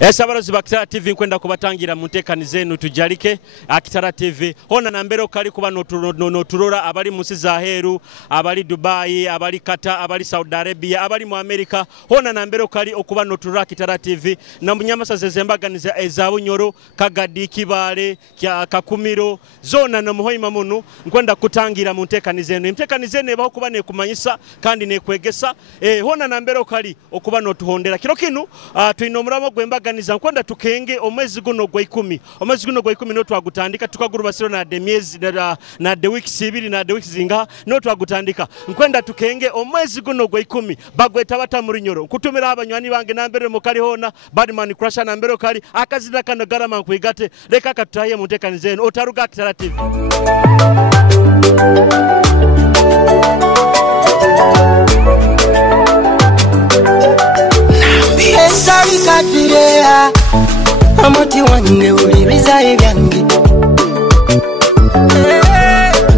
Esabarozi ba Kitara TV nkwenda kubatangira mu Entekaniza eno Tujarike Kitara TV hona na mbere okali kuba noturora abali mu za heru abali Dubai abali Qatar abali Saudi Arabia abali mu America hona na mbere okali okuba noturora Kitara TV na munyamasa zezembaganiza ezabunyoro Kagadi Kibale Kakumiro zona no Hoima munu nkwenda kutangira mu Entekaniza eno Entekaniza eno eba kuba ne Kumanyisa kandi ne Kwegesa hona na mbere okali okuba notuhondera kiro kinu tuino muramo gwembaganiza nkwenda tukenge omwezi guno gwa Ikumi omwezi guno gwa Ikumi no twagutandika tukagurubasiro na de miezi na de weeks ibiri na de weeks zinga no twagutandika nkwenda tukenge omwezi guno gwa Ikumi Bagweta Bata Omurunyoro kutumira abanywani bange nambere mukali hona badman crusher nambere kali akazina kana garama nkwigate leka katutaye mu Entekaniza eno otaruga Kitara TV. Katirea amoti wange uliriza ebyange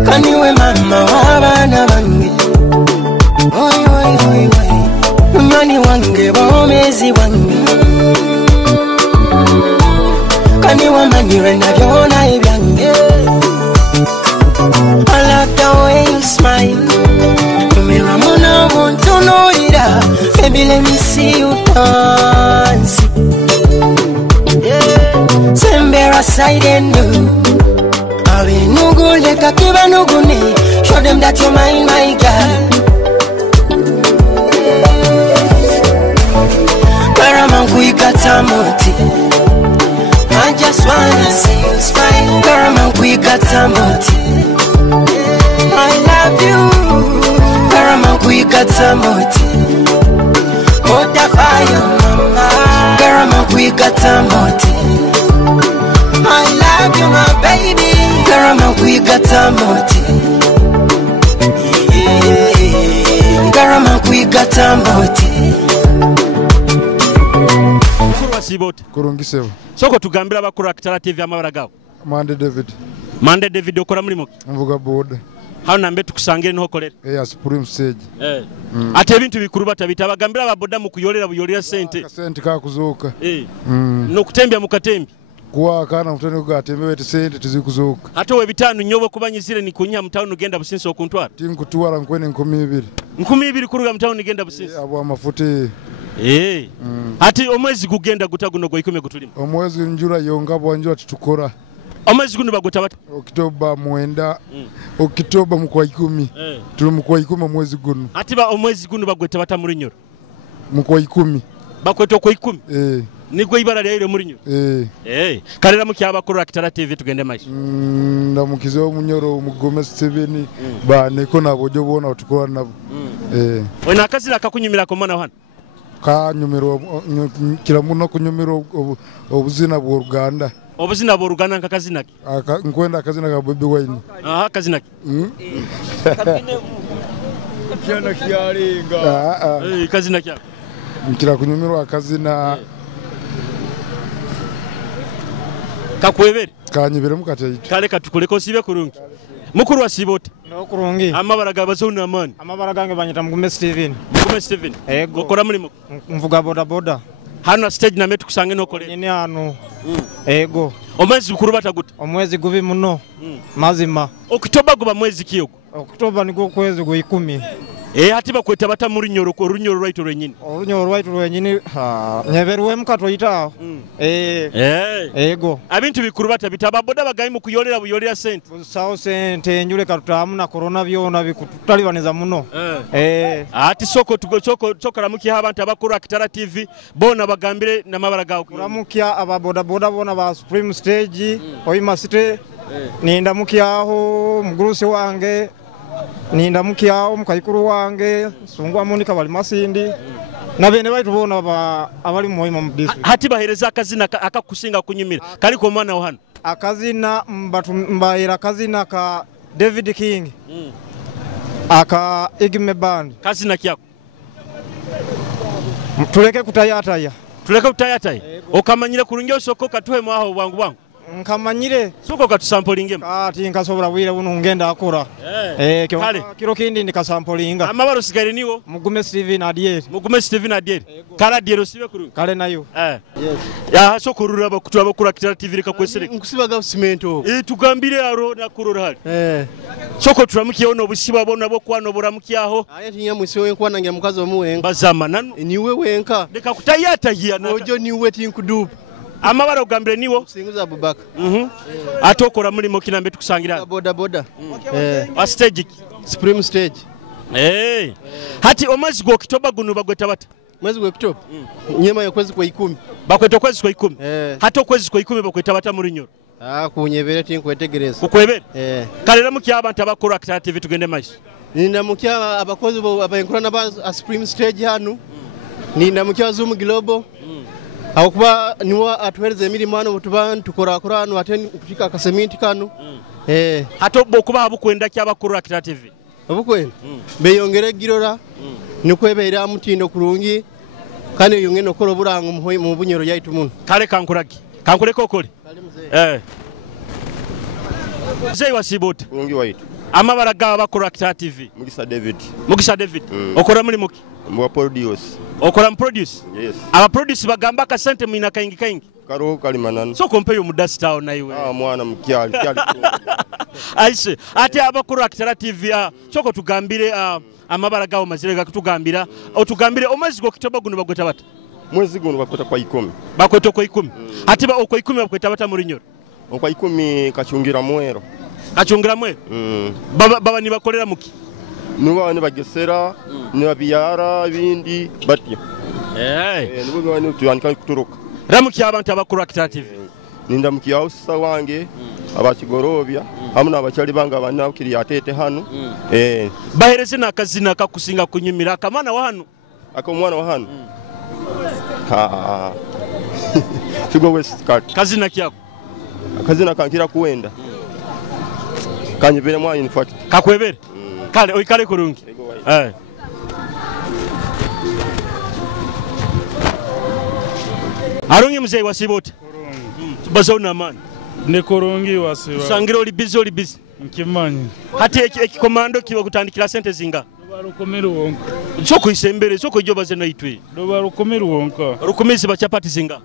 kaniwe mama wabana bange oi oi oi oi munyoni wange bomezi wange kaniwe manyiwe nabyona ebyange I like the way you smile kumira muna muntu norira baby let me see you dance Sembera side and do Awe nugu leka kiba nugu ne Show them that you're mine my girl Karamanku ikata moti I just wanna see you smile Karamanku ikata moti I love you Karamanku ikata moti Ota fire mama Karamanku ikata moti I love you my baby Karamanku ikata moti Karamanku ikata moti Mukuru Sibote Kurungisewa Soko Tugambire abakuru Kitara TV amabara gawo Mande David okora mulimo mvuga boda hano nambe tukusangire no kolera supreme stage ate ebintu bikuru batabita bagambira ababoda mu kuyolera buyolera sente sente ka kuzuka no kutembya mukatembi kuwa kana mutone kugatembe wete sente tizikuzuka ate we bitanu nyobo kubanyizire ni kunya mutawunu genda businsi okuntwara tinkutwara nkwene 12 kuruga mutawunu genda businsi abo amafuti ati omwezi gugenda gutaguno gwa Ikumi gutulima omwezi njura yongabo njura tutukora omwezi guno Bagweta Bata Oktoba mwenda Oktoba mukwa Ikumi tuli mukwa Ikumi omwezi guno ati ba omwezi guno Bagweta Bata Omurunyoro mukwa Ikumi bakweta kwa Ikumi nigwo ibara lya ile Omurunyoro kalera mukyaba kuru Kitara TV tugende maisha ndamukize Omurunyoro umugome 7 bane ko nabojo bona otukora nabo wena akazira akakunyumira ko mwana hano ka nyumiro kira muno kunyumiro obuzina bwo Uganda obuzina bwo Uganda nkakazina ki nkwenda akazina ka Baby Wine akazina ki kyana kyalinga kazina kyako nkira kunyumiro akazina kakwebere kanyibere mukataito kale katukuleko sibe kurungi mukuru Sibote no kurungi amabara gabazona amani amabara gange banyita mugume Steven okora mulimo mvuga boda hano stage na metu kusange no kole nyine hano ego omwezi gukuru bataguta omwezi gubi muno mazima Oktoba guba mwezi kiyogo Oktoba niko kwezi gwa Ikumi hati Bagweta Bata Omurunyoro ko Orunyoro rwaitu rwenyine nyeberwe mukatoyita ego abintu bikuru batabita baboda bagayi mu kuyolera buyolera sente sawo sente njule katutamu na corona byona bikutalibaniza muno ati soko chokora muki abantu abakuru Kitara TV bona bagambire namabara gawo kuramukya ababoda bona ba supreme stage Hoima city ninda mukyaho mugurusi wange ninda mukyaho mukayikuru wange sungwa monika bali masindi nabene baitu bona abali mu Hoima mu district hati bahereza akazina akakusinga kunyumira kali ko mwana wa hano akazina mbaira akazina ka David King aka Igme band kazina kyako tuleke kutayataya okamanyire kurungi osoko katuhe mwaho bwangu nkamanyire soko katusamplingemu ati nkasobola bwire buno ngenda akora kiro kindi ndikasampolinga amabaro sigari niwo mugume Steven Adier kala Adier osibe kuru kale nayo ya soko ruraba kutwaba kura Kitara TV reka kwesereka nkusibaga cemento tugambire aro nakurora hali soko turamukiye ono busiba bona bo kwano buramukiyaho aya tinya mwisi wenkwa nangira mukazi omuwenga bazama nanu niwe wenka reka kutayata hiya ojo niwe tinkudupa amabara Tugambire niwo singuza Abubaka atokora mulimo kinambe tukusangira boda a stage supreme stage hati omwezi gwo Oktoba guno Bagweta bata mwezi gwo Oktoba nyema yokwezi kwa 10 Bagweta kwezi kwa 10 hati okwezi kwa 10 Bagweta bata Omurunyoro kunyebere tinkwetegereza kukwebere kalera muki abantu abakora Kitara TV tugende maiso ninda mukia abakozi abayenkurana ba supreme stage hano ninda mukia Zoom Global akuba niwa atwereze emirimo hano butubana tukora hano ateni kufika akaseminti kano hato bokuba abukwenda kyabakora Kitara TV abukwenda beyongere girora nikwebera mutindo kurungi kane yonge nokoro burango mu bunyoro yaitu muno kale kankuraki kankure kokole Zey wasibota kurungi waitu amabara ga bakora Kitara TV Mugisa David okora muri muki mwa produce okora produce yes aba produce bagamba ka sente mwina kaingi karo kalimanana so kompeyo mudasta na iwe mwana mkyali aise ate abakora Kitara TV choko Tugambire amabara gawo mazirega kutugambira otugambire omwezi gwo Oktoba guno Bagweta bata mwezi guno Bagweta kwa 10 Bagweta kwa 10 ate ba okwa 10 Bagweta bata Omurunyoro okwa 10 kachungira mwero baba ni bakolera muki nuba ni bagesera ni babiyara bindi batyo nuba bani tuyanika kuturuka ramuki abantu abakora Kitara TV ninda muki hausa wange abakigorobya hamuna abachali banga bana ukiri atete hano bahereze nakazina kakusinga kunyumira kamana wa hano akomwana wa hano figo west card kazina kyako akazina kankira kuwenda kanyibere mwanyi nifati kakwebere kale oikale kurungi arungi mzee wasibota bazona man ne kurungi wasiba sangira oli busy nkimanyi hati ekikomando kiba kutandikira sente zinga barukomeru wonka soko isembere soko joba ze naitwe barukomeru wonka rukomezi ba chapati zinga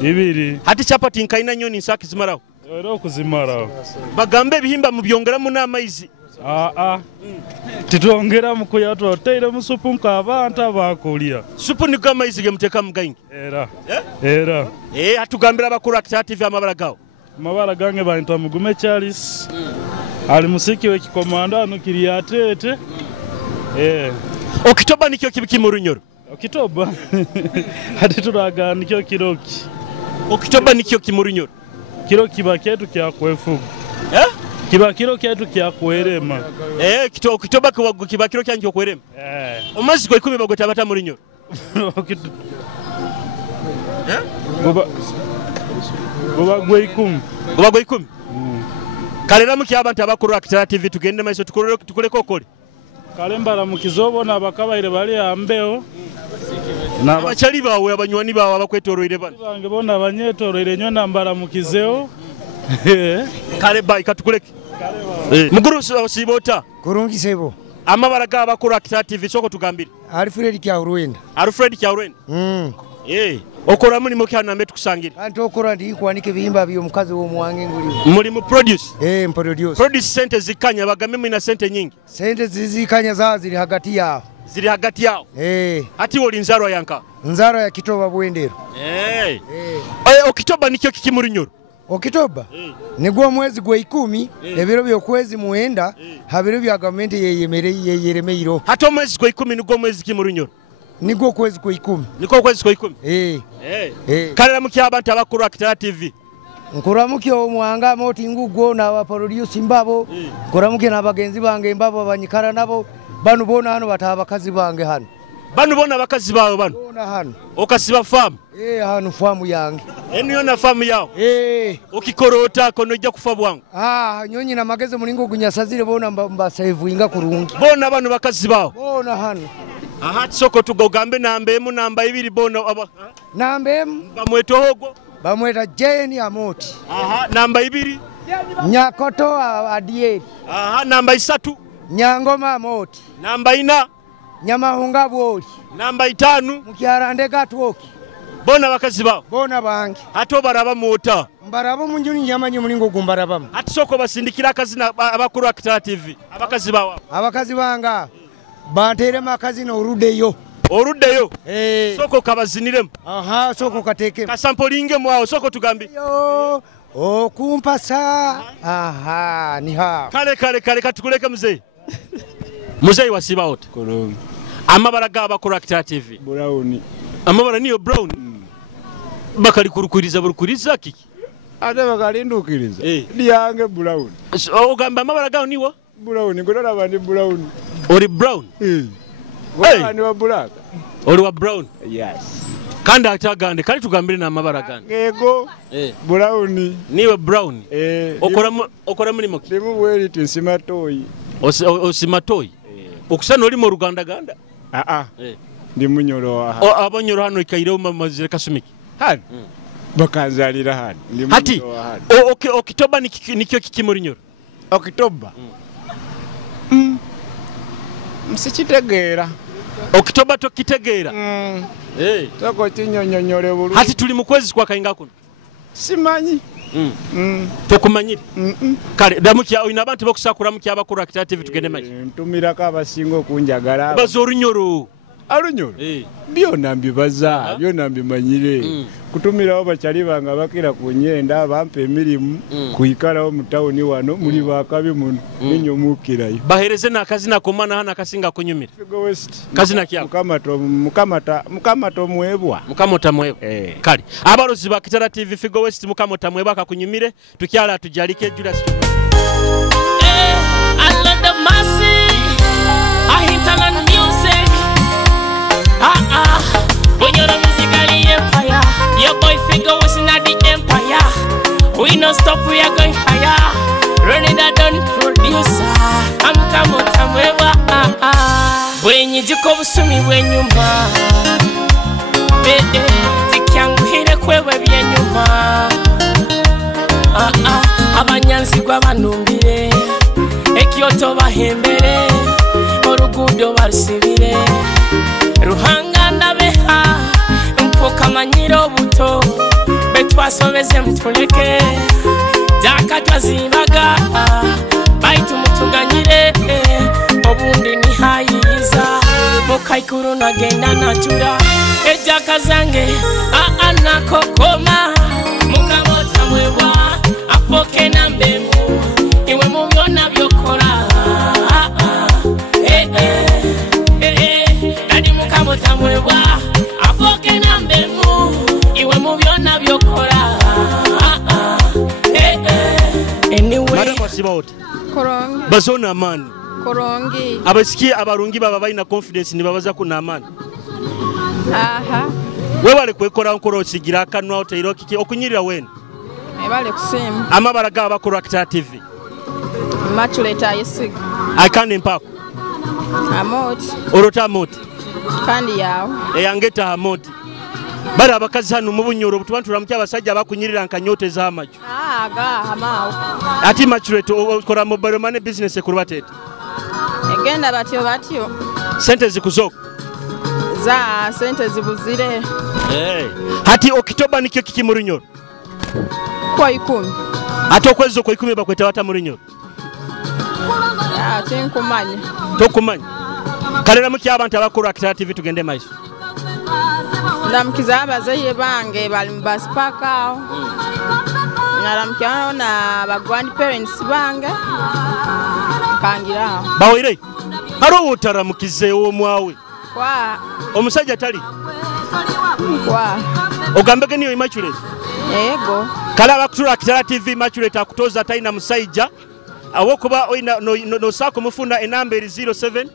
ibiri hati chapati nkaina nyoni nsaki zimaraho ero kuzimara bagambe bihimba mu byongera mu namaizi titongera mu kuyato teire mu supu nk'abantu abakulya supu ni gamaizi ge muteka mugaingi era atugambira abakora Kitara TV amabara gawo amabara gange bayita Mugume Charles ali musiki w'ekikomando hano kiri atete Oktoba nikyo kibiki mu Runyoro Oktoba hadi turaga nikyo kiroki Oktoba nikyo kimu Runyoro kiro kiba ketu kya kwefuga kiba kiro ketu kya kwerema Oktoba kiba kiro kyanjye kwerema omwezi gwa 10 Bagweta bata mu Runyoro Goba gwe 10 kalera muki abantu abakora Kitara TV tugende maiso tukole kokole kale mbara mukizobona abakabaire bali ambeo abachali bawe abanywani bawe abakwetoroire bana bange bona abanyetoroire nyo nambara mukizeo kale bai katukuleke muguru sibota kurungi sebo amabara ga abakora Kitara TV soko Tugambire Alfred Kyawrwenda okora mulimo kyanambe tukusangira anti okora ndi kwanike bihimba byo mukazi wo muwange nguli muri mu produce produce sente zikanya bagambe mwina sente nyingi sente zizikanya za ziri hagati yao hati woli nzarwa yanka nzarwa ya Kitoba Bwendero Oktoba nikyo kiki mu Runyoro Oktoba nigwo mwezi gwa 10 ebiro byokwezi muenda habiro bya government yeyeremeiro hati omwezi gwa 10 nigwo mwezi ki mu Runyoro nigwo kwezi kwa 10 niko kwezi kwa 10 kalera muki abantu abakora Kitara TV nkuramuke omwanga moti ngugwo na produce mbabo nkuramuke nabagenzi bange mbabo abanyikara nabo banu bona hano batabakazi bange hano banu bona bakazi bawe banu bona hano okasiba farm hano farm yange eniyo na farm yao ukikorota kono ijja kufa bwangu nyonyi na mageze mulingo gunyasazire bona mbasave inga kurungi bona banu bakazi bawe bona hano soko tugogambe nambemu namba 2 bona nambemu bamwetohogo bamweta Jane Amoti. Aha, namba 2 Nyakoto Adieri. Aha, namba 3 Nyangoma Amoti. namba 4 Nyamahunga Bwoli. namba 5 Mukyarande Gatwoki. bona bakazi bawo Bona bange. Hato baraba mota Mbarabo munjuni nyamanyi mulingo gumbarabamu. ati soko basindikira akazina abakuru wa Kitara TV abakazi bawo Abakazi banga bantere makazina oruddeyo. Oruddeyo soko kabaziniremu. Aha, soko kateke kasampolinge mwawo soko tugambi yo okumpasa. Aha, ni ha kale katukuleke mzee. Mzee wasiba wote Kolongi amabara g'abakuru wa Kitara TV Brown amabara niyo brown bakali kurukuriza kiki ate bakalindukiriza lyange Brown ogamba amabara gawo niwo Brown ngola bandi Brown ori brown ni wa black ori wa brown yes kandi atagande kali tugambire na amabara gande yego Brown niwe brown okora muri moki limu bweriti nsimatoyi osimatoyi okusana oli mu Ruganda ganda ndi munyoro abanyoro hano ikaire umamazire kasumiki hano bakanzalira hano hati okitoba nikyo kiki muri nyoro okitoba msikitegera okitoba tokitegeera toko kinyonyonyole bulu hati tuli mu kwezi kwa kainga kuno simanyi tokumanyire kale damukya oyina abantu bokusakura mukya abakuru Kitara TV tugende maji ntumirako abasinga okunjagala bazo Orunyoro alunyoro byonna mbibaza byonna mbimanyire kutumirawo bakyali banga bakira ku nyenda bampa emirimu kuyikalawo mu tawuni wano muli bakabi muno ninyomukirayo bahereze n'akazina komana hana kasinga kunyumira kazina kyako mukamata omwebwa mukamota mwebwa kale abalozi ba Kitara TV Figo West mukamota mwebwa akakunyumire tukyala tujalike Julius I love the mercy I hit on music when you're a musically empire your boy Figo was in the empire we no stop we are going higher running that done producer I'm kamota mwewa bwenye jiko busumi bwenyuma tikyanguhire kwewe byenyuma abanyanzigwa banumbire ekyoto bahembere orugudo barusibire ruhanga ndabeha mpoka manyiro buto betwasobeze mutuleke jakatwazibaga baitu mutunganyire obundi ni hayiza mukaikuru nagenda natura ejaka zange anakokoma mukamota mwewa apoke na mbemu iwe mubyona byokora dadi mukamota mwewa apoke na mbemu iwe mubyona byokora anyway madam asibawote korongi bazona amani korongi abasikie abarungi baba baina confidence ni babaza kuna amani wewe kwekora nkoro osigira kanwa otero kiki okunyirira wene ebale kusimu amabara ga bakuru Kitara TV matuleta yesiga akane mpako amoti orota moti kandi yawo eyangeta amoti bara abakazi hano mu Bunyoro butubantu ramukya abasajja bakunyirira nkanyote za macho aga amawo ati matuleta okora mobile money business kurubatete egenda batyo sente zikuzoko za sente zibuzire hati okitoba nikyo kiki muri Nyoro kwa Ikumi ati okwezo kwa Ikumi bakweta wata muri Nyoro tinkumanya tokumanya kalera mukya abantu abakuru Kitara TV tugende maiso ndamukiza abazaire bange bali mbaspaka naramukya na bagwandi parents bange kangira bawire haro utaramukize wo mwawe kwa omusajja tali kwa ogambege niyo Immaculate yego kala bakutula Kitara TV Immaculate akutoza taina musajja awokuba no sako mufuna enamba 07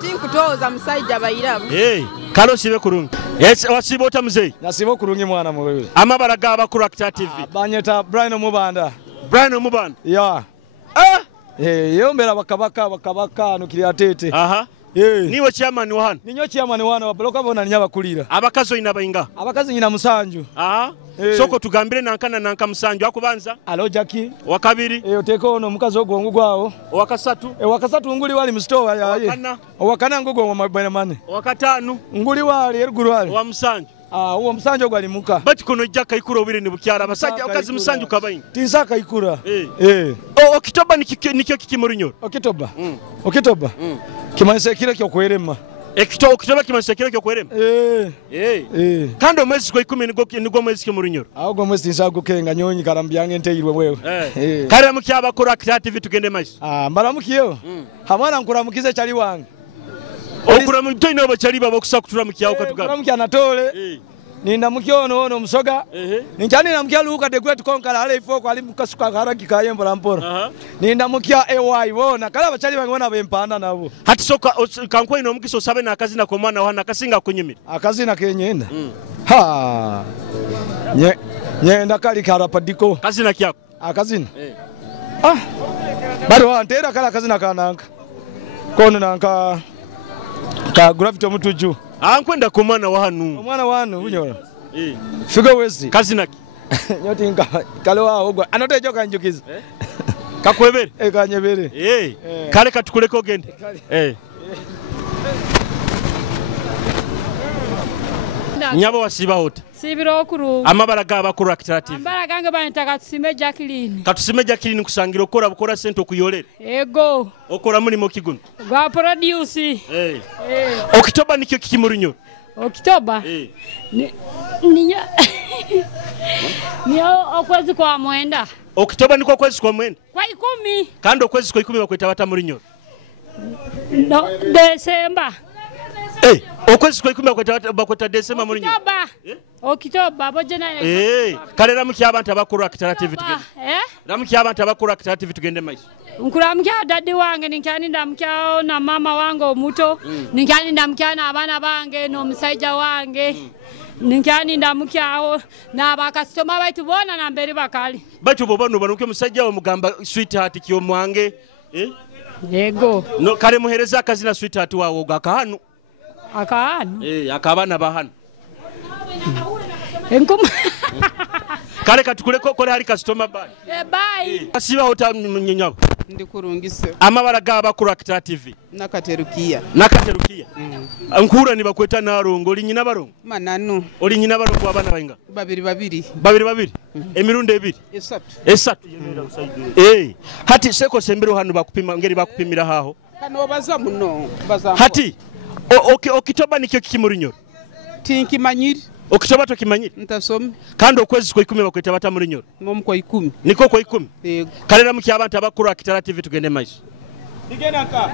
tinkutoza musajja bayirabu kalo sibe kurungi wasibota muzei nasibo kurungi mwana muwewe amabara ga bakuru Kitara TV banyeta Brian Omubanda ya yombera bakabaka nukiri atete Niwe chairman wa hano. Ninyo chairman wano wabaloka bona ninya bakulira. Abakazo ina bayinga. Abakazi nyina musanju. Soko tugambire nanka musanju akubanza. Alo Jackie. Wakabiri. Oteka ono mukazi ogwo gwawo. Wakasatu. Wakasatu nguli wali mu store yaye. Wakana ngogwo mu mabana mane. Wakatanu. Nguli wali eruguru wali. Wa musanju. Uwo musanju gwali muka. Bati kono jaka ikura obire ni bukyara basajja okazi musanju kabayinga. Tinsaka ikura. Okitoba nikyo kikimurunyoro. Okitoba. Kimanyisa kile kyo kwerema. Okitoba kimanyisa kile kyo kwerema. Kandi omwezi kwa 10 nigo mwezi kimurunyoro. Ahubwo mwezi tinsago kenga nyonyi karambyange nteyirwe wewe. Kare mukyaba kora creative tugende maiso. Mbaramukiyo. Hamwana nkuramukize cyali wange. Okura mu toyina abachali babo kusakutura mukyawo katugaba. Okura mukya natole. Ninda mukyono ono musoga. Ninjani na mukya luka de great konkala ale ifo kwa ali mukasuka haraki kayembora mpora. Ninda mukya AY wona kala abachali bange bona bempanda nabo. Hati soka kankwa ino mukiso sabe na akazi na komana wana kasinga kunyimira. Akazi na kenyenda. Ha. Nyenda kali karapadiko. Kazi na kyako. Akazi. Bado wantera kala kazi na kananka. Kono nanka ka gravity mutuju. Ankwenda kumana wa hanu. Omwana wanu unyora. Figo wezi. Kazi naki. Nyoti nka kalewa ogwa. Anote joka njukiza. Kakwebere. Kanyebere. Kale katukuleko gende. Nyabo wasiba hota. Sibiro okuru. Amabara gaba kuru Kitara TV. Amabara gange banitaka tusime Jacqueline. Katusime Jacqueline kusangira okora sente okuyolera. Ego. Okora muri mo kiguno. Gwa produce. Okitoba nikyo kikimurunyoro. Okitoba. Ninya. Niyo okwezi kwa mwenda. Okitoba niko kwezi kwa mwenda. Kwa 10. Kandi okwezi kwa 10 bakweta bata murunyoro. No, December. Okwezi kwa 10 bakweta December murunyoro. Okitoba bojena. Kale ramukya abantu abakuru Kitara TV tugende. Ramukya abantu abakuru Kitara TV tugende maiso. Nkuramukya dadi wange ninkani ndamukya na mama wange omuto. Ninkani ndamukya na abana bange no musajja wange. Ninkani ndamukyawo n'abakasitoma baitu bona na mbere bakali. Baitu bobano banuke musajja wo mugamba sweetheart kiyo mwange. Yego. No kale muhereza akazi na sweetheart wawo gakahanu. Akahanu. Akabana bahanu. Enkuma. Kale katukuleko kole hari customer bye. Bye. Asiba hota nyanyabo. Ndikurungise. Amabara gaba kuru Kitara TV. Nakaterukia. Nkura ni bakweta narongo oli nyina barongo. Mananu. Oli nyina barongo abana bayinga. Babiri. Emirundo ebiri. Esatu. Hati seko sembero hanu bakupima ngeri bakupimira haho. Kano baza muno. Hati okitoba nikyo kikimurunyoro. Tinkimanyiri. Okitoba to kimanyiri. Ntasome. Kandi okwezi kwa 10 bakweta bata murunyoro. Ngomu kwa 10. Niko kwa 10. Yego. Kalera mukya abantu abakuru Kitara TV tugende maiso. Nigenaka.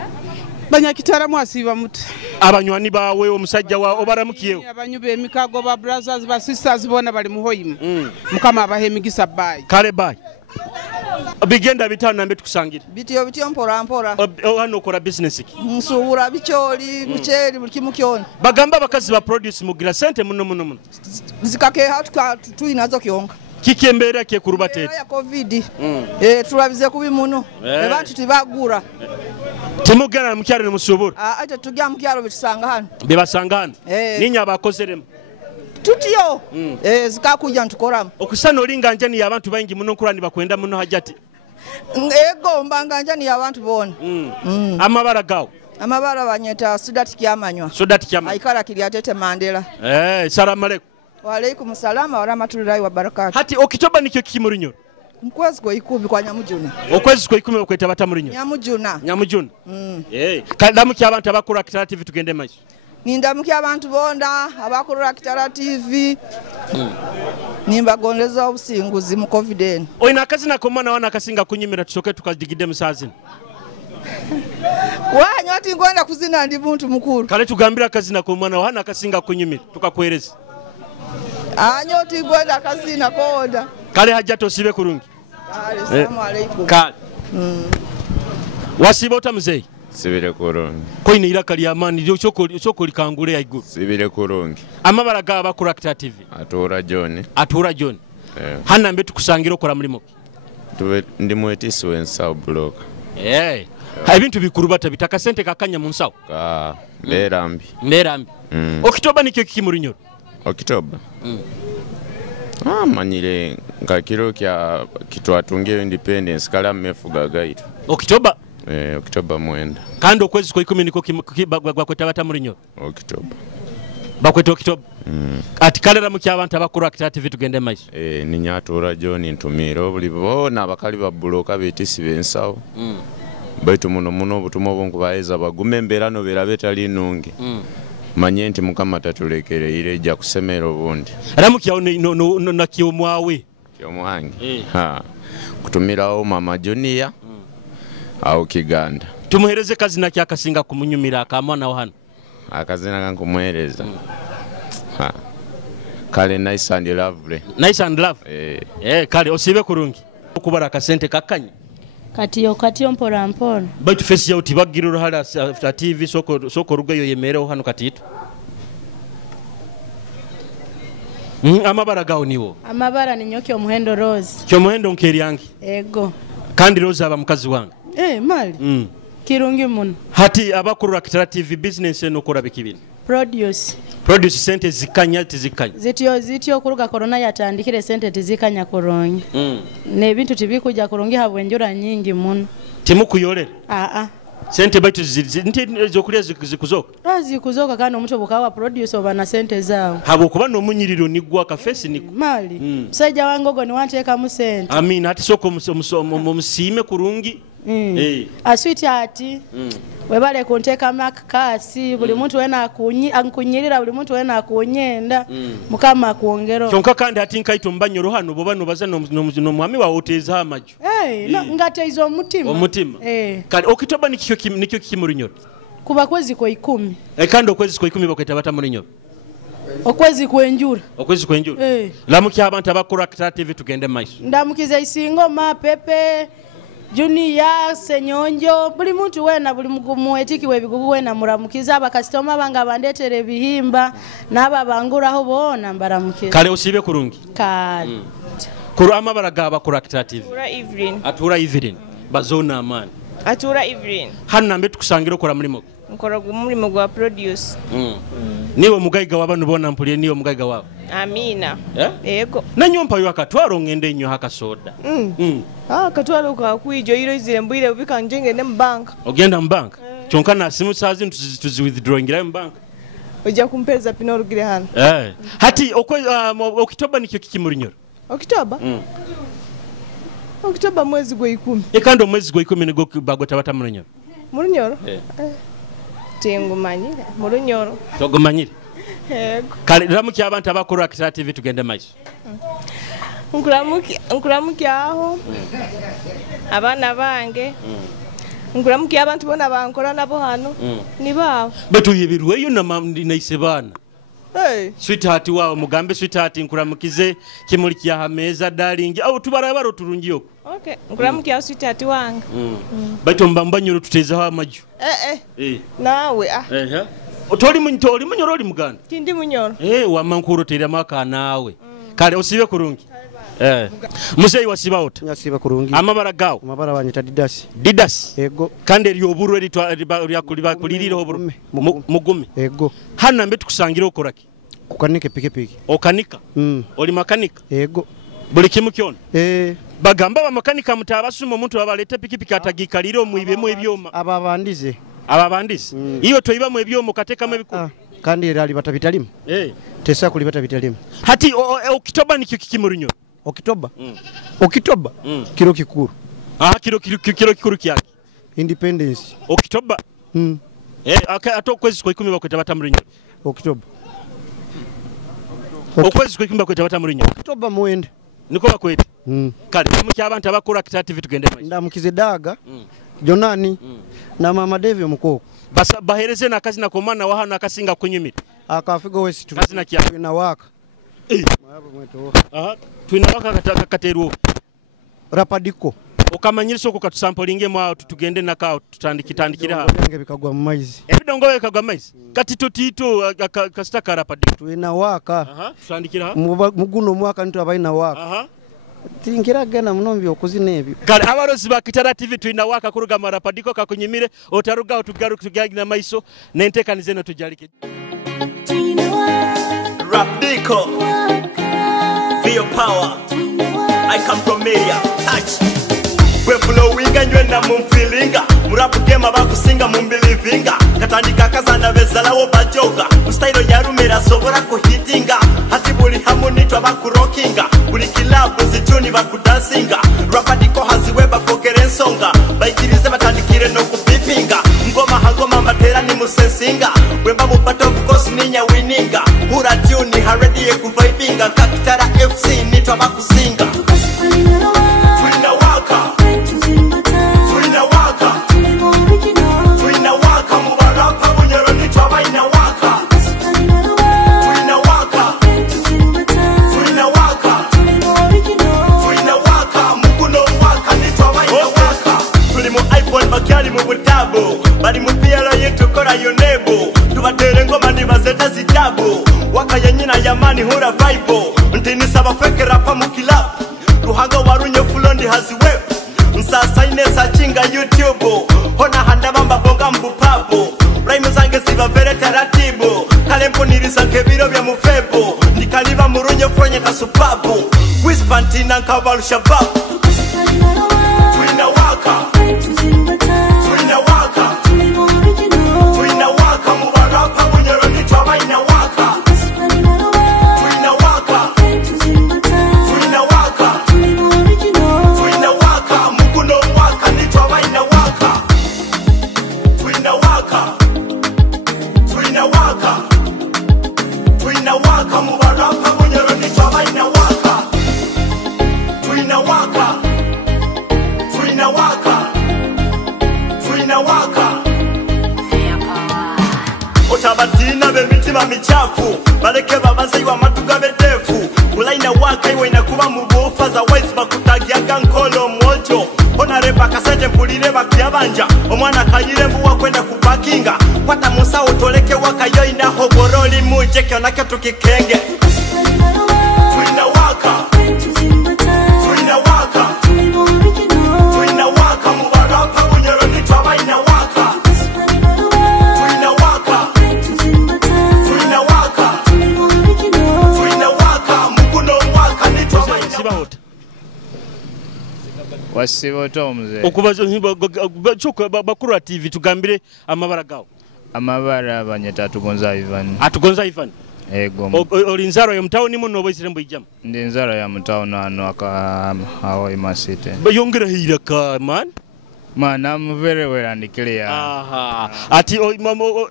Banyakitara mwasiba muti. Abanywani bawe omusajja wa obaramukiyewo. Abanyube emikago ba brothers ba sisters bona bali mu Hoima. Mukama abahemigisa bayi. Kale bayi. Bigenda bitano nambe tukusangira. Bitiyo mpora. Hano okora business ki. Nsubura bicholi, mucheri buli mukyona. Bagamba bakazi ba produce mugira sente muno. Zikake hatu tuinazo kyonka. Kikembera ke kurubatete. Ya COVID. Turabize kubi muno. Abantu tibagura. Timugana mukyaro ne musubura. Ate tujya mukyaro bitusanga hano. Bebasanga hano. Ninya abakozeremu. Tutiyo. Zikakuja ntukoramu. Okusana olinganja ni abantu bayingi muno nkurani bakwenda muno hajati. Ego mbanganja ni abantu bona. Amabara gawo. Amabara banyeta sudati kyamanywa. Aikara kiliatete Mandela. Salamu alaykum. Wa alaykum salama wa rahmatullahi wa barakatuh. Hati okitoba nikyo kikimurunyoro. Mkwezi kwa 10 kwa Nyamujuna. Okwezi kwa 10 bakweta bata murunyoro. Nyamujuna. Kadamuki abantu abakuru Kitara TV tugende maiso. Nindamuki abantu bonda abakuru Kitara TV. Nimbagondeza obusinguzi mu COVID. Oina akazi nakomana wana akasinga kunyimira tusoke tukadigide musazini. Wanyo ati ngwenda kuzina ndi muntu mukuru. Kale tugambira akazi nakomana wana akasinga kunyimira tukakwereza. Anyo ati ngwenda akazi nakonda. Kale hajato sibe kurungi. Assalamu alaykum. Kale. Wasiba otamuzei. Sibire kurungi. Koine iraka lya mani lyo choko likangule ya iguru. Sibire kurungi. Amabara gaba kuru Kitara TV. Atura John. Hana mbe tukusangira okora mulimo. Ndi mwetisi wensa block. Ebintu bikuru bata bitaka sente kakanya mu nsawo. Mberambi. Mberambi. Okitoba nikyo kiki mu Runyoro? Okitoba. Manyire nga kiro kya kitwatunge independence kala mmefuga gaito. Okitoba? Okitoba mwenda. Kandi okwezi kwa 10 niko Bagweta bata mu Runyoro? Okitoba. Bakweta Okitoba? Ati kalera mu ky'abantu abakuru Kitara TV tugende maiso. Ni nyatura John ntumiro buli bona abakali ba buloka betisi bensawo. Baitu muno obutumo bonku baeza bagume embeera no beera betali nungi. Manye nti Mukama tatulekereire ejja kusemera obundi. Ramukyawo na kyomwawe. Kyomwange. Kutumirawo Mama Junior au Kiganda. Tumuhereze kazina kyakasinga kumunyumira akamwana wa hano. Akazina kankumuhereza. Kale nice and lovely. Nice and love. Kale osibe kurungi. Okubara akasente kakanya. Katiyo mpora mpora. Baitu face ya utibagiro hala after TV soko rugayo yemereho hano katitu. Amabara gawo niwo. Amabara ni nyoki omuhendo rose. Kyo muhendo nkeri yangi. Ego. Kandi rose aba mukazi wange. Mali. Kirungi muno. Hati abakuru Kitara TV business eno kora bikibini. Produce sente zikanya tizikanya. Zityo kuruga corona yatandikire sente tizikanya kurongi. Ne bintu tibikuja kurongi habwenjura nyingi muno. Timukuyolera. Sente baitu zokulya zikuzoka. Zikuzoka kandi omuntu bukawa produce obana sente zao. Habo kuba no munyiriro nigwa ka face ni mali. Saija wangogo ni wanteka mu sente. Amina ati soko musime kurungi. Aswiti ati webale kunteka makasi buli muntu wena akunyirira buli muntu wena akunyenda Mukama kuongero kyonka kandi ati nkaito mbanyoro hano bo bano baza no mwami wa hoteza amaju ngate izo omutima kandi Okitoba nikyo kiki mu Runyoro kuba kwezi ko 10 kandi okwezi ko 10 Bagweta bata mu Runyoro okwezi kwenjura lamuki abantu abakora Kitara TV tugende maiso ndamukiza isingo mapepe Junior senyonjo buli muntu wena buli mugumu etiki webigugu wena muramukiza abakastoma banga bandetere bihimba naba banguraho bona mbaramukiza kale usibe kurungi kale kuru amabara gaba kura Kitara TV atura Evelyn bazona amani atura Evelyn hano nambe tukusangira okora mulimo nkora mulimo gwa produce niwe mugayiga wabanu bona mpulie niwe mugayiga wabo amina yego nanyompa yo akatwaro ngende nyo hakasoda katwaro kwa kwijo iro izire mbwire ubika njenge ne mbanka ogenda mbanka kyonka na simu sazi tuzi withdrawing ira mbanka ojja kumpeza pinorugire hano hati Okitoba nikyo kiki mu Runyoro Okitoba mwezi gwa 10 ekando mwezi gwa 10 nigo Bagweta bata mu Runyoro mu Runyoro Tengumanyire mu Runyoro togumanyire yego kale ramuki abantu abakuru Kitara TV tugende maiso nkuramuki aho abana bange nkuramuki abantu bona bankora nabo hano ni bawo betu yebirweyo na isebana sweetheart wawe mugambe sweetheart nkuramukize kimuli kya hameza darling au tubarabaro turungiyo nkuramuki aho sweetheart wange betu mbambanyoro tutezaho amaju nawe Otoli munyoro oli muganda tindi munyoro wamankuru tera maka nawe kale osibe kurungi muzeyi wasiba ota nyasiba kurungi amabara gawo amabara banyita didas yego kandi eryoburu lya kulirira oburu mugume yego hana mbe tukusangira okoraki kukanike pikipiki okanika oli makanika yego buli kimu kyona bagamba ba makanika mutabasuma omuntu abalete pikipiki atagikalira omwibemu ebyoma ababandize iyo toiba mu ebyomo katekamu ebikulu kandi erali batabitalimu tesa kuli batabitalimu hati Okitoba nikyo kiki mu Runyoro Okitoba kiro kikuru kiro kikuru kyaki independence Okitoba ato kwezi kwa 10 Bagweta bata mu Runyoro Okitoba okwezi kwa 10 Bagweta bata mu Runyoro Okitoba mwende niko bakwete kale muki abantu abakora Kitara TV tugende maiso ndamukize daga Jonani na Mama Devi omukoko basa bahereze na kazi na komana wa hano akasinga kunyumira akafigo wesi kazi na kya na waka twina waka katerwo rapadiko okamanyiriso ko katusampolinge mwa tugende naka tutandikira ha nge bikagwa mu maizi ebidongo bikagwa maizi kati totito kasitaka rapadiko twina waka tutandikira ha muguno mwaka ntu abaina waka tinkiragenda munombi okuzina ebyo kale abarozi ba Kitara TV tulina waka kuruga marapadiko kakunyimire otaruga otugarukugagina maiso n'entekaniza eno tujalike Rapdiko Feel power I come from media touch we flowinga nywena mumfilinga murapu gema bakusinga mumbelivinga katandika kazana bezalawo bajoga ustailo yarumera sobora kuhitinga hati buli hamuni twa bakurokinga buli kilabu zituni bakudansinga Rapdiko haziwe bafokere nsonga baikirize batandikire no kupipinga ngoma hangoma matera ni musensinga wemba mupato kukosi ninya wininga hura tuni haredi kuvibinga Kitara FC nitwa bakusinga Twina waka Twina waka Twina waka mubarapa bunyoro nitwa baina waka Twina waka Twina waka Twina waka mukuno waka nitwa baina waka Tuli mu iPhone bakyali mu butabo bali mu piano yetu kora yonebo tubatere ngoma nibazeta zitabo waka yenyina yamani hura vibe ntini saba fake rapa mu club ruhanga warunye fulondi haziwe nsasa inesa chinga YouTube hona handa bamba bonga mbupabo rhyme zange ziba vere taratibu kalempo nirisa kebiro bya mufebo nikaliba murunye fronye kasupabu wispantina nkabalu shabab Twina waka Twina waka Twina waka mubarapa bunyoro nitwa baina waka Twina waka Twina waka Twina waka mukuno waka nitwa baina waka Twina waka Twina waka Twina waka mubarapa bunyoro nitwa baina waka Twina waka Twina waka Twina waka Otabatina bemitima michafu baleke babazaiwa matuga bedefu ulaina waka iwe inakuba mubufa za wise bakutagiaga nkolo mwojo ona reba kasete mpulire bakyabanja omwana kayire mbuwa kwenda kupakinga kwata musa utoleke waka yo inaho boroli muje kyonake tukikenge Twina waka Twina waka Twina waka mubarapa bunyoro nitwa baina waka Twina waka Twina waka Twina waka mukuno waka nitwa baina sibahota wasiboto mzee okubazo choko bakuru TV tugambire amabara gawo amabara abanyeta tugonza Ivan atugonza Ivan ego olinzaro ya mtaoni muno obisirembo ijam ndi nzaro ya mtaoni ano aka Hoima city bayongera hiraka man I'm very well and clear aha ati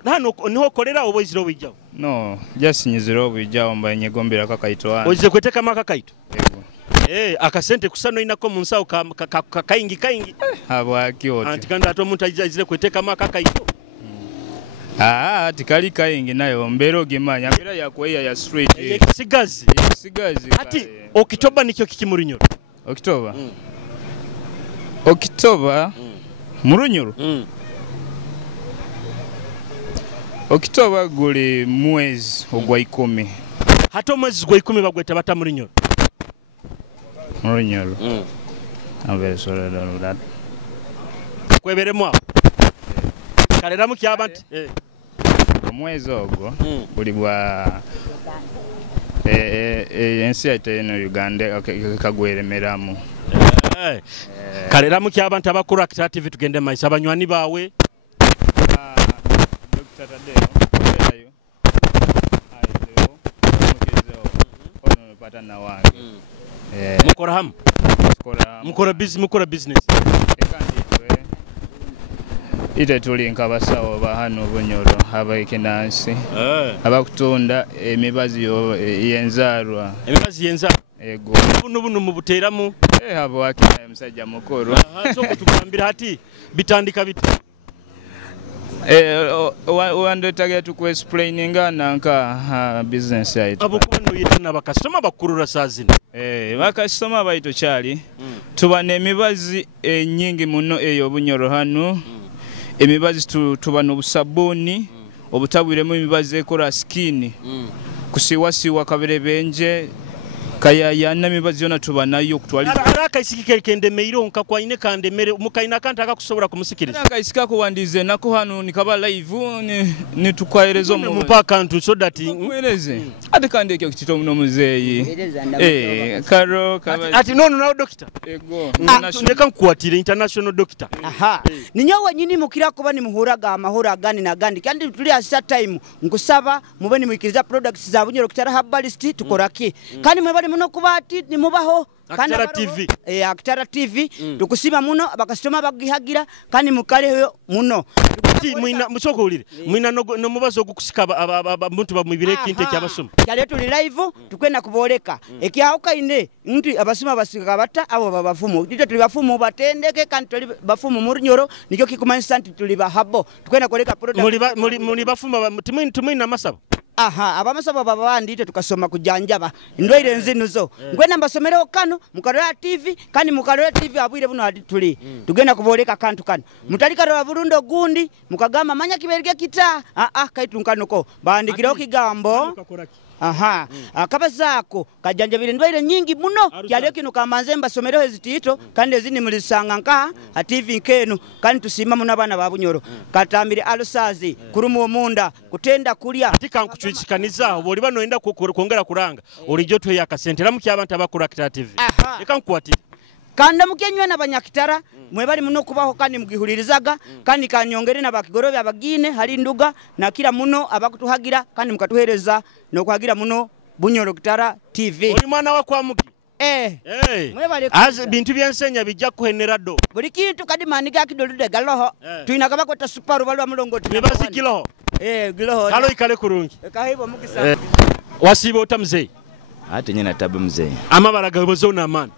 hano niho kolera obisiro wijao no just nyiziro wijao mba nyegombera kakaito ana oze kweteka maka kaito ego akasente kusano inako munsao kaingi abo kyote antikanda ato muntu ajizire kweteka maka kaito tikali kaingi nayo mbero gemanya mbera yakweya ya street sigazi ati Oktoba nikyo kikimurunyoro Oktoba murunyoro Oktoba guli mwezi ogwa Ikumi hato mwezi gwa Ikumi bagweta bata murunyoro I'm very sorry about that kwebere mwa kalera mu kyabantu omwezi ogwo buli bwa ensi yate no Uganda kagweremeramu kalera mu kyabantu abakuru Kitara TV tugende maisa abanywani bawe Dr. Tadeo ayo ono pata na wange mukora hamu mukora business ite Tuli nkabasawo bahano bunyoro abayikenansi abakutunda emibazi yenzarwa ego bunu mubuteramu abo akina musajja mukoro so kutugambira hati bitandika biti wande tage to explaininga nanka business yaitu abo kono yitana bakastoma bakurura sazina bakastoma baito chali tuba nemibazi nyingi muno eyo bunyoro hano emibazi tuba n'obusabuni obutabwiremu emibazi ekora skin kusiwasiwa kabere benje kaya namibazi yona tuba nayo kutwaliza araka isikike kende meiro nka kwa ine kande mere mukaina kanta akakusobora kumusikiriza araka isika ko wandize nako hano nikaba live ni tukwaerezo mu mupaka ntu so that mweleze ate kande kyo kitito muno muzeyi karo kaba ati no na doctor ego ndeka nkuwatire international doctor aha ninyo wenyini mukira kuba ni muhuraga amahura gani na gandi kandi tuli asita time nkusaba mubeni mukiriza products za Bunyoro Kitara Herbalist tukoraki kandi mwebali muno kubati ni mubaho Kitara TV Kitara TV tukusima muno abakastoma bagihagira kandi mukaleyo muno ati mwina musokolire mwina no mubazo okukusika abantu bamubire kinte kyabasoma kyale tuli live tukwenda kuboleka ekyahuka ine nti abasoma basika bata abo babafumu dito tuli bafumu batendeke kandi tuli bafumu Omurunyoro nikyo Kumanyisa tuli bahabo tukwenda koleka product muri bafumu tumini na masabo aha abamasabo babandite tukasoma kujanjaba ndwaire nzinuzo ngwena mbasomero kano mukarora TV kandi mukarora TV abwire buno ati tuli tugenda kuboleka kantu kano mutalika ro burundo gundi mukagama manya kiberge kita kaitunkano bandikira kigambo aha akabazako kajanjabire ndwaire nyingi muno kyale kino kamanze mbasomero ezitito kandi ezini mulisanga nka TV nkenu kandi tusima muno abana ba Bunyoro katambire alusazi kurumu omunda kutenda kulya atika nkuchikaniza oboli bano enda kongera kuranga olijo twe yakasentera mu kyabanta bakura Kitara TV eka nkuwatira kanda mukenywa na banyakitara mwebali muno kubaho kandi mugihulirizaga kandi kanyongere na bakigorobe abagine hari nduga na kila muno abakutuhagira kandi mukatuhereza no kuhagira muno Bunyoro Kitara TV oli mwana wa kwa mugi mwebali az bintu byensenya bijja kuhenera do buli kintu kadi maniga kidolude galoho tuina kabakota super balwa mulongoti nebazi kiloho giloho kalo ikale kurungi kahibo mukisa wasibo tamze ate nyina tabu mzee amabara gabozo na man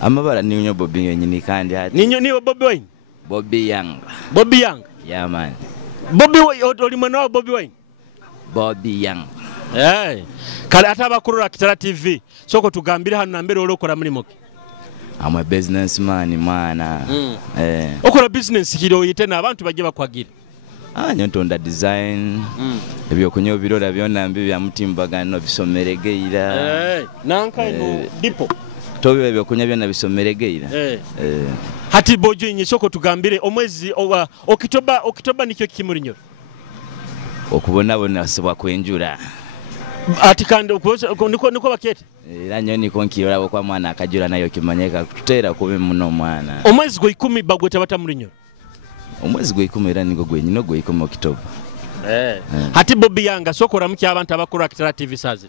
amabara ninyo Bobby yenyini kandi ati ninyo niyo Bobby Wine Bobby Young yeah man Bobby oli mwana wa Bobby Wine Bobby Young kale atabakurura Kitara TV soko tugambire hano nambere olokora muri moki I'm a businessman mana okora business kiro yite na abantu baje bakwagira nyotonda design ebyo kunyo birora byonambi bya mutimbagano bisomeregeira nanka ino dipo tobe ebyo kunya byona bisomeregeira hati bojo inye soko tugambire omwezi Oktoba nikyo Omurunyoro okubona bona sebwa kwenjura ati kandi niko bakete era nyo niko nkirabo kwa mwana akajura nayo kimanyeka tutera kube muno mwana omwezi gwa 10 Bagweta bata Omurunyoro omwezi gwa 10 era niko gwenyino gwa 10 Oktoba hati Bobby Yanga sokora mukya abantu abakora Kitara TV sazi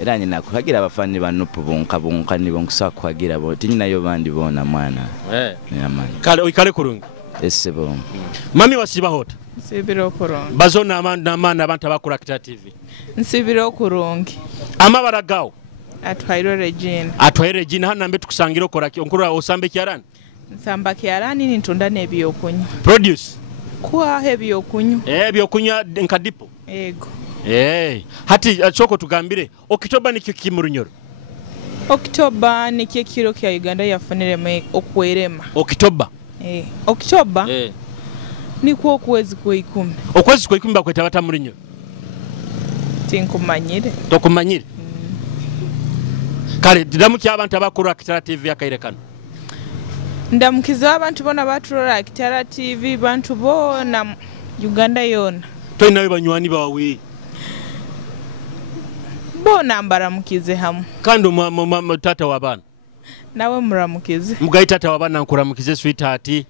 era nyina kuhagira abafani banupu bonka nibo nkusa kuhagira bo tinyina yo bandi bona mwana man kale oikale kurungi esebo mami wasiba hota nsibiro kurungi bazona amana abantu abakora Kitara TV nsibiro kurungi amabara gawo atwaire Regina hana mbe tukusangira okora onkura osambe kyarani nsamba kyarani nintunda nebyokunywa produce kwa hebyokunywa ebyokunywa nkadipo ego hati choko tugambire Oktoba nikyo Omurunyoro Oktoba nikyo kiro kya Uganda yafunire okwerema Oktoba Oktoba nikwo okwezi kwa 10 okwezi kwa 10 bakweta bata Omurunyoro tinkumanyire tokumanyire kale ndamukya abantu abakura Kitara TV yakairekana ndamukiza abantu bona baturora Kitara TV bantu bona Uganda yona toinawe banywani bawe bona mbaramukize hamu kandi tata wabana nawe muramukize mugayi tata wabana nkuramukize sweetheart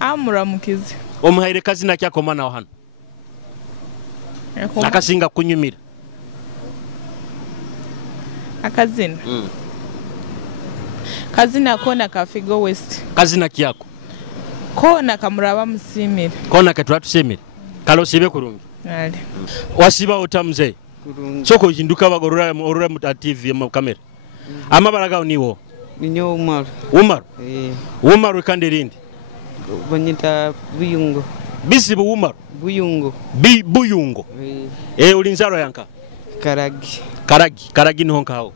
amuramukize omuhaire kazina kyako mwana wa hano akasinga kunyumira akazina kazina kona kafigo west kazina kyako kona kamuraba musimire kona ketwa tusimire kalo sibe kurungi wasiba otamze soko jinduka bagorora mu TV mu kamera amabara gawo niwo ninyo Umaru kandi rindi banyita Buyungo bisibu Umaru Buyungo Buyungo ulinzaro yanka Karagi niho nkaho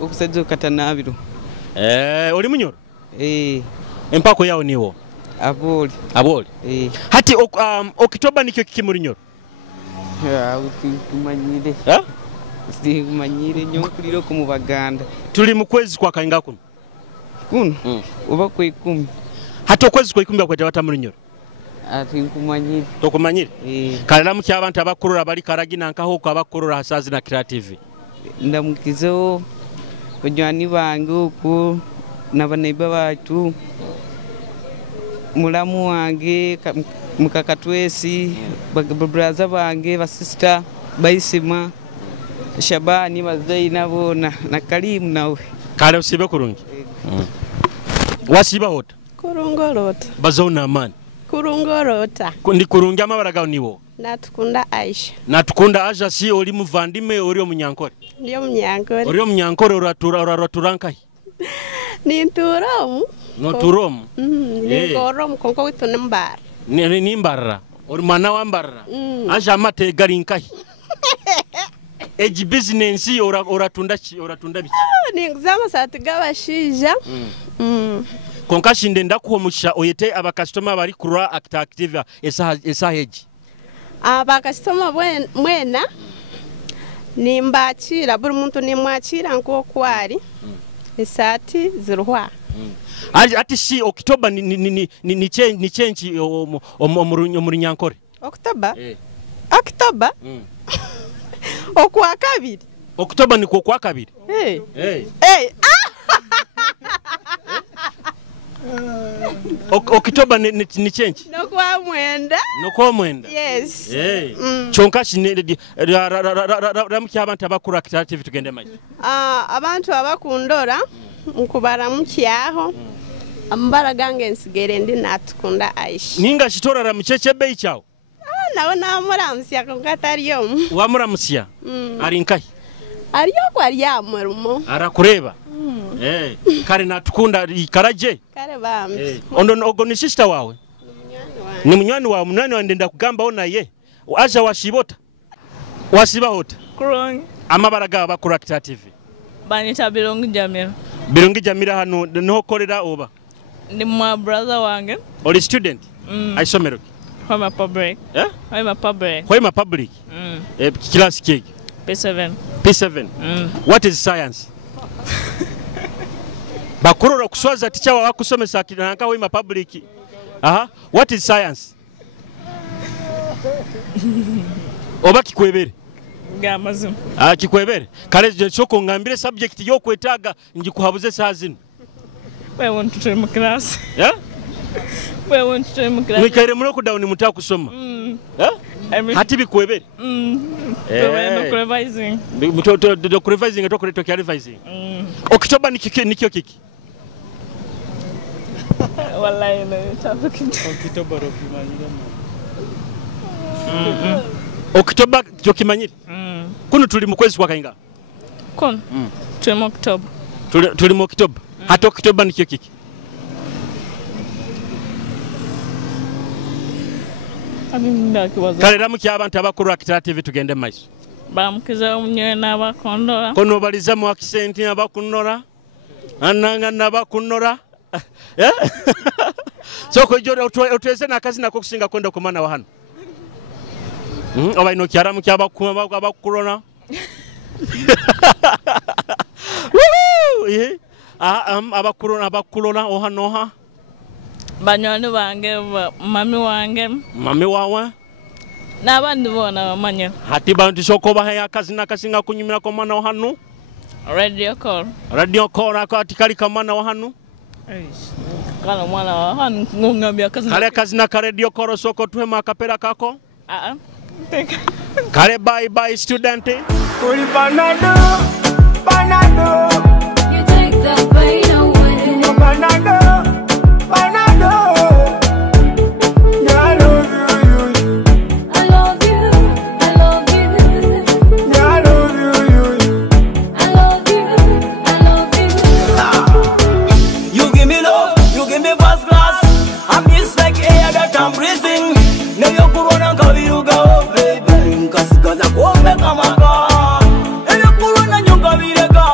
okusadzo katanabiro oli Munyoro empako yawo niwo aboli hati Oktoba nikyo Omurunyoro kumanyire Simanyire nyo mpulira ko mu Baganda. Tuli mu kwezi kwa kainga kuno. Kuno? Oba ku Ikumi. Hata okwezi kwa Ikumi bakweta bata Omurunyoro. Ati nkumanyire. Tokumanyire? Kalera mu ky'abantu abakurura bali karagina nkaho ko abakurura hasazi na Kira TV. Ndamukizo bajwani bange uko n'abaneiba batu. Mulamu wange mukakatwesi babraza bange basista bayisima Shabani bazaina bona na Karimu nawe. Kale usibe kurungi. Wasiba hota. Kurungorota. Bazona amani. Kurungorota. Ndi kurungi amabara gawo niwo. Natukunda Aisha. Natukunda Aisha si oli muvandime oli omunyankore. Ndiyo munyankore. Oli omunyankore oraturankai. Ni nturomu. No turomu. Ni ngoromu konko witu nimbara. Ni mbara. Oli mwana wa mbara. Aisha amate garinkai. Eji business oratunda biki. Ni ngzama satugaba shija. Konka shinde ndakuhomusha oyete abakastoma bari kura active esa heji. Abakastoma mwena nimbachira buri muntu nimwachira nko kwari. Isati ziruhwa. Ati si Oktoba ni change Omurunyankore. Oktoba? Oktoba? Okwa kabiri. Oktoba ni kwa kabiri. Hey. Hey. Hey. Oktoba ni change. No kwa mwenda. No kwa mwenda. Yes. Hey. Chonka shine ramukya abantu abakura Kitara TV tugende maji. Abantu abakundora nkubara mukyaho. Ambara gange nsigere ndi natukunda Aisha. Ninga shitora ramucheche bei chao. Nawe namuramusya konkatariyo. Wamuramusya. Ari nkai. Ariyo kwa ryamurumo. Arakureba. Kare natukunda ikaraje. Kare bambi. Ogo ni sister wawe. Ni munywani wawe munani wandenda kugamba ona ye. Aja washibota. Wasiba hota. Kurungi. Amabara ga bakura Kitara TV. Banita Birungi Jamira. Birungi Jamira hano no korera oba. Ni mwa brother wange. Oli student. Aisomero. Hoima public. Hoima public. Hoima public. Class K. P7. P7. What is science? Bakurora kuswaza teacher wa kusomesa kinanka Hoima public. What is science? Oba kikwebere. Gamazu. Kikwebere. Kale choko ngambire subject yo kwetaga ngikuhabuze sazino. We want to try class. We want to try class. Mwikaire muno down mutaka kusoma. Hati bikwebere. No revising. Do revising to revising. Oktoba nikyo kiki. Wallahi no Oktoba Oktoba jokimanyire. Kuno tuli mu kwezi kwa kainga. Kuno. Tuli mu Oktoba. Tuli mu Oktoba. Hata Oktoba nikyo kiki. Kale ramukya abantu abakuru Kitara TV tugende maiso. Bamukiza Omurunyoro n'abakondora. Kono baliza mu accent abakunora. Ananga nabakunora. So ko joro otweze nakazi nako kusinga kwenda ku mana wa hano. Oba ino kyaramu abakurona. Abakurona ohanoha. Banywani bange mami wange. Mami wawe. N'abandi bona bamanya. Hati bantu soko bahaya akazi nakasinga kunyumira ko mana wa hano. Radio call. Radio call akatikali kamana wa hano. Kana mwana wa hano ngambia akazi. Kale kazi na radio call soko tuhema akapera kako. Kale bye student. Uli panado. You take the pain away. Panado. Yeah, I love you. I love you. Yeah, I love you. I love you. You give me love, you give me first class. I miss like air that I'm breathing. Now you're corona kaviruga, baby. Cause I won't make a maka. And you're corona nyunga virega.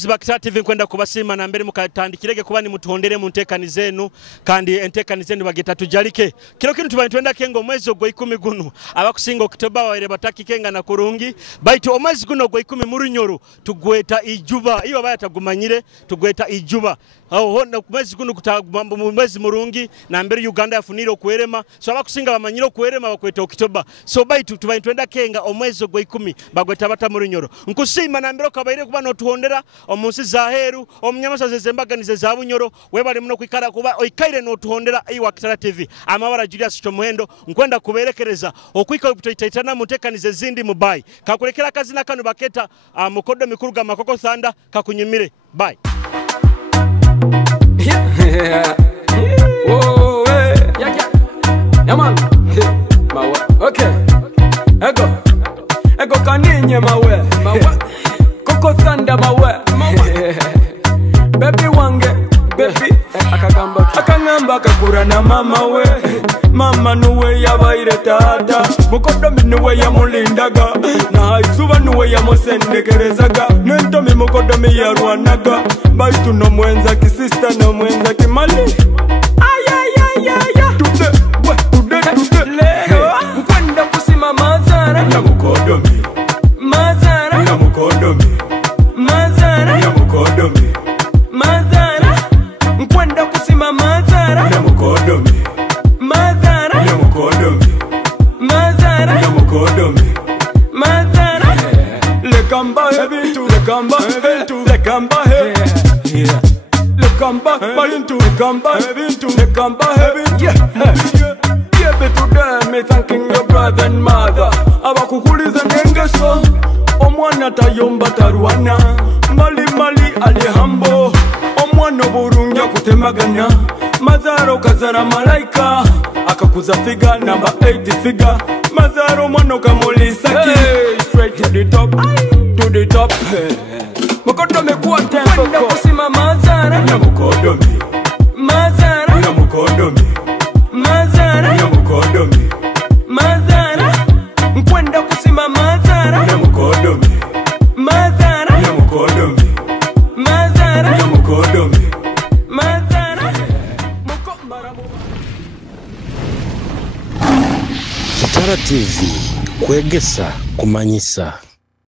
bakozi ba Kitara TV kwenda kubasima na mbere mukatandikirege kuba ni mutuhondere mu ntekaniza zenu kandi entekaniza zenu bageta Tujarike kiro kintu tubanye twenda kengo Omwezi Ogwe 10 guno abakusinga Oktoba waere bataki kenga na kurungi baitu Omwezi guno Ogwe 10 Omurunyoro tugweta ijuba iyo bayatagumanyire tugweta ijuba aho na Omwezi guno kutagamba mu mwezi murungi na mbere Uganda yafunira okwerema so abakusinga bamanyire okwerema bakweta Oktoba so baitu tubanye twenda kenga Omwezi Ogwe 10 bagweta Bata Omurunyoro nkusima na mbere kabaire kuba no tuhondera omunsi zaheru omunyamasa zezembaganize za bunyoro webale muno kwikara kuba oikaire no tuhondera iwa Kitara TV amabara Julius Chomuhendo nkwenda kuberekereza okwika kutoitaitana mutekanize zindi mubai kakulekera kazina kanu baketa mukodo mikuru ga makoko thanda kakunyumire bye oh yeah man mawe okay ego kaninye mawe koko thanda mawe baby wange baby akangamba kakura na mama we mama nuwe yabaire tata mukodo minuwe yamulindaga na izuba nuwe yamusendekerezaga nentomi mukodo yarwanaga baitu no mwenza kisista no mwenza kimali kwenda kusima mazara na mukodomi mazara na mukodomi mazara na mukodomi mazara nkwenda kusima mazara na mukodomi mazara na mukodomi mazara na mukodomi mazara lekamba ebintu lekamba ebintu lekamba lekamba ebintu lekamba ebintu lekamba ebintu Baby today me thanking your brother and mother abakukuliza nengeso omwana tayomba tarwana mali alihambo omwana burunja kutemagana mazaro kazara malaika akakuza figa number 8 figa mazaro mwana kamulisaki straight to the top mukodo mekuwa tempo kwenda kusima mazara na mukodomi mazara na mukodomi mazara na mukodomi mazara nkwenda kusima mazara na mukodomi mazara na mukodomi mazara na mukodomi mazara Kitara TV Kwegesa Kumanyisa.